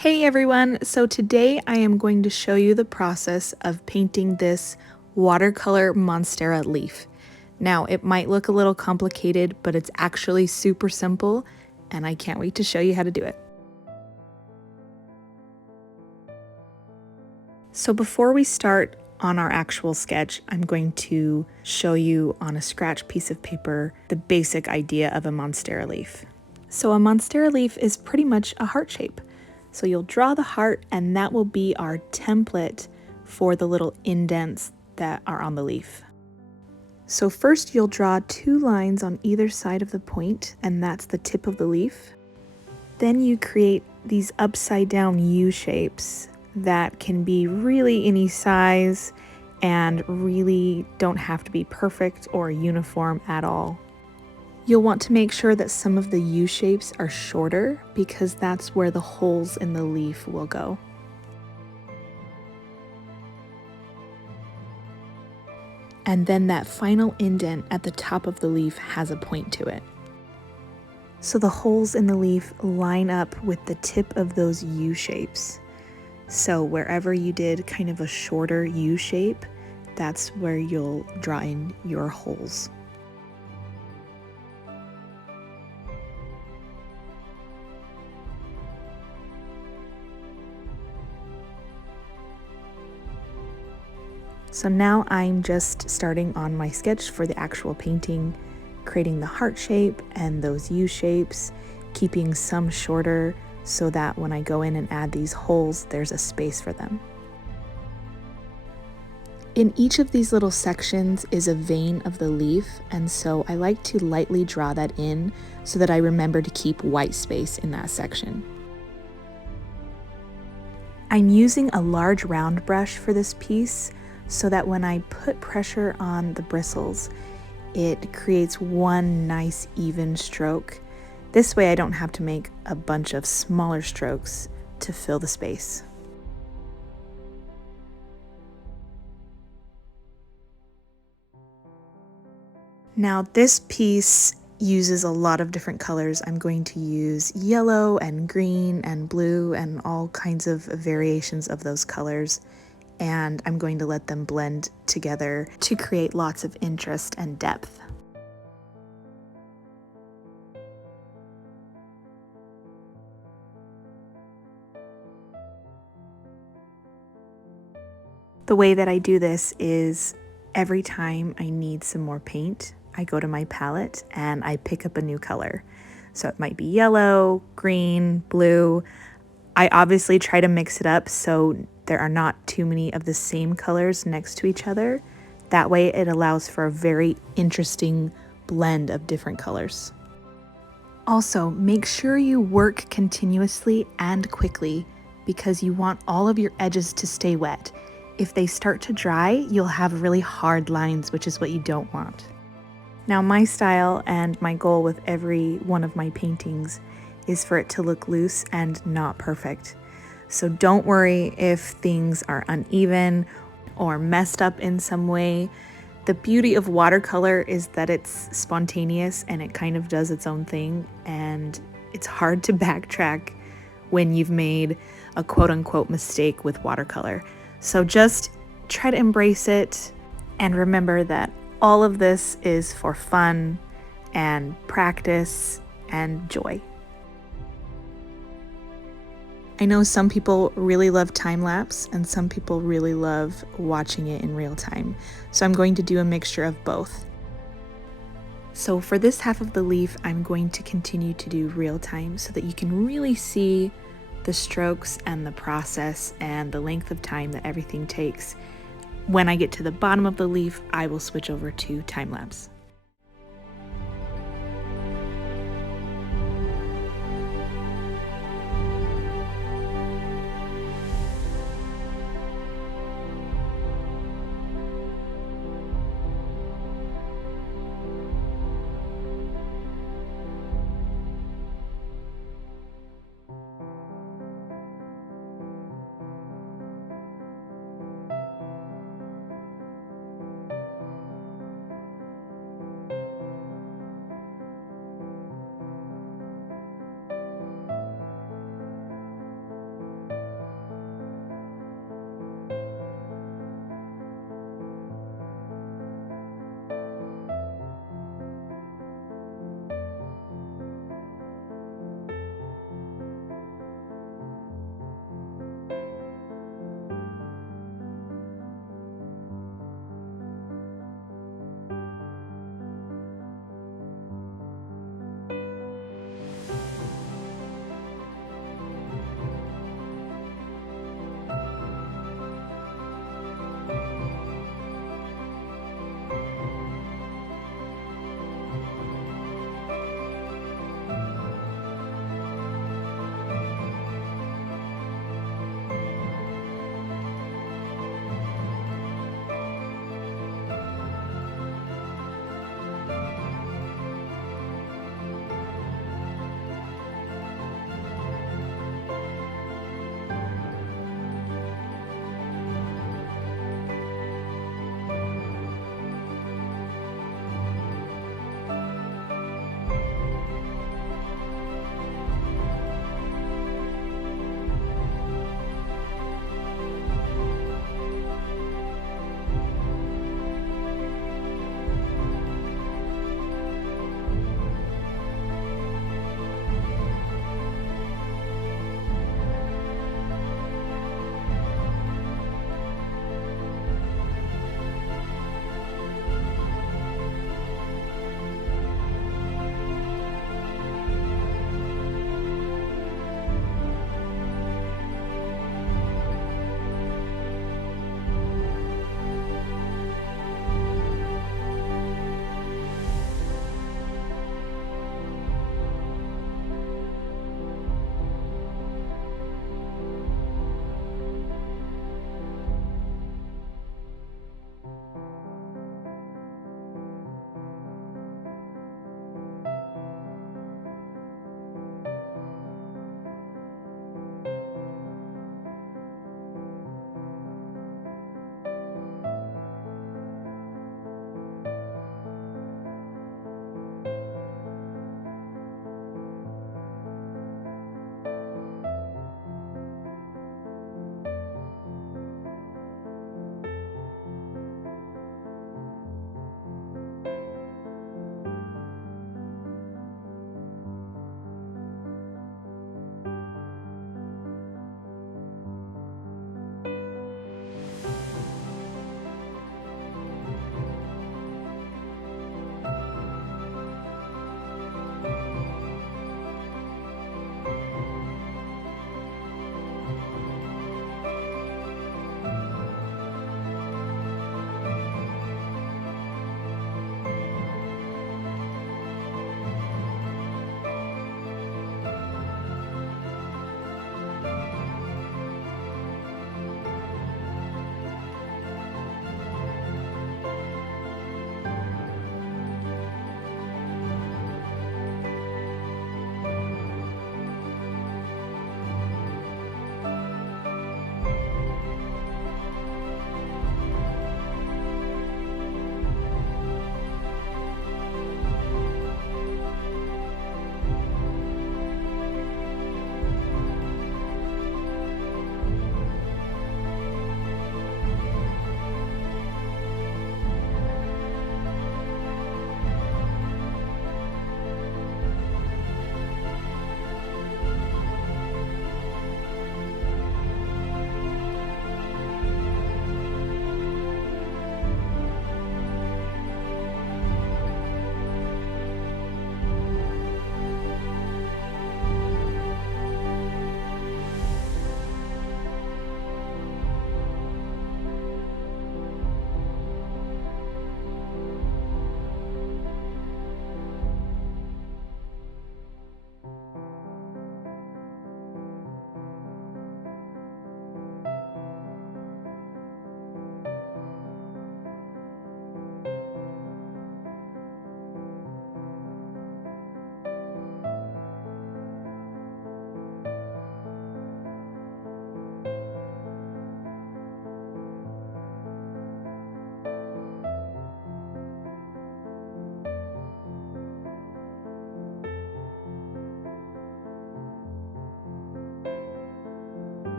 Hey everyone, so today I am going to show you the process of painting this watercolor Monstera leaf. Now it might look a little complicated, but it's actually super simple and I can't wait to show you how to do it. So before we start on our actual sketch, I'm going to show you on a scratch piece of paper the basic idea of a Monstera leaf. So a Monstera leaf is pretty much a heart shape. So you'll draw the heart and that will be our template for the little indents that are on the leaf. So first you'll draw 2 lines on either side of the point, and that's the tip of the leaf. Then you create these upside down U shapes that can be really any size and really don't have to be perfect or uniform at all. You'll want to make sure that some of the U shapes are shorter because that's where the holes in the leaf will go. And then that final indent at the top of the leaf has a point to it. So the holes in the leaf line up with the tip of those U shapes. So wherever you did kind of a shorter U shape, that's where you'll draw in your holes. So now I'm just starting on my sketch for the actual painting, creating the heart shape and those U shapes, keeping some shorter so that when I go in and add these holes, there's a space for them. In each of these little sections is a vein of the leaf, and so I like to lightly draw that in so that I remember to keep white space in that section. I'm using a large round brush for this piece so that when I put pressure on the bristles, it creates one nice even stroke. This way I don't have to make a bunch of smaller strokes to fill the space. Now this piece uses a lot of different colors. I'm going to use yellow and green and blue and all kinds of variations of those colors, and I'm going to let them blend together to create lots of interest and depth. The way that I do this is every time I need some more paint, I go to my palette and I pick up a new color. So it might be yellow, green, blue. I obviously try to mix it up so there are not too many of the same colors next to each other. That way it allows for a very interesting blend of different colors. Also, make sure you work continuously and quickly because you want all of your edges to stay wet. If they start to dry, you'll have really hard lines, which is what you don't want. Now, my style and my goal with every one of my paintings is for it to look loose and not perfect. So don't worry if things are uneven or messed up in some way. The beauty of watercolor is that it's spontaneous and it kind of does its own thing, and it's hard to backtrack when you've made a quote-unquote mistake with watercolor. So just try to embrace it and remember that all of this is for fun and practice and joy. I know some people really love time-lapse and some people really love watching it in real time. So I'm going to do a mixture of both. So for this half of the leaf, I'm going to continue to do real time so that you can really see the strokes and the process and the length of time that everything takes. When I get to the bottom of the leaf, I will switch over to time-lapse.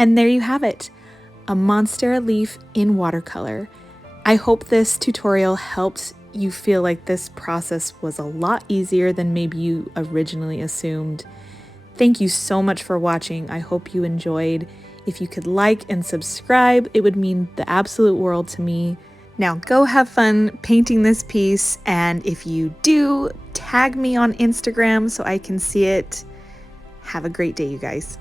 And there you have it, a Monstera leaf in watercolor. I hope this tutorial helped you feel like this process was a lot easier than maybe you originally assumed. Thank you so much for watching. I hope you enjoyed. If you could like and subscribe, it would mean the absolute world to me. Now go have fun painting this piece, and if you do, tag me on Instagram so I can see it. Have a great day, you guys.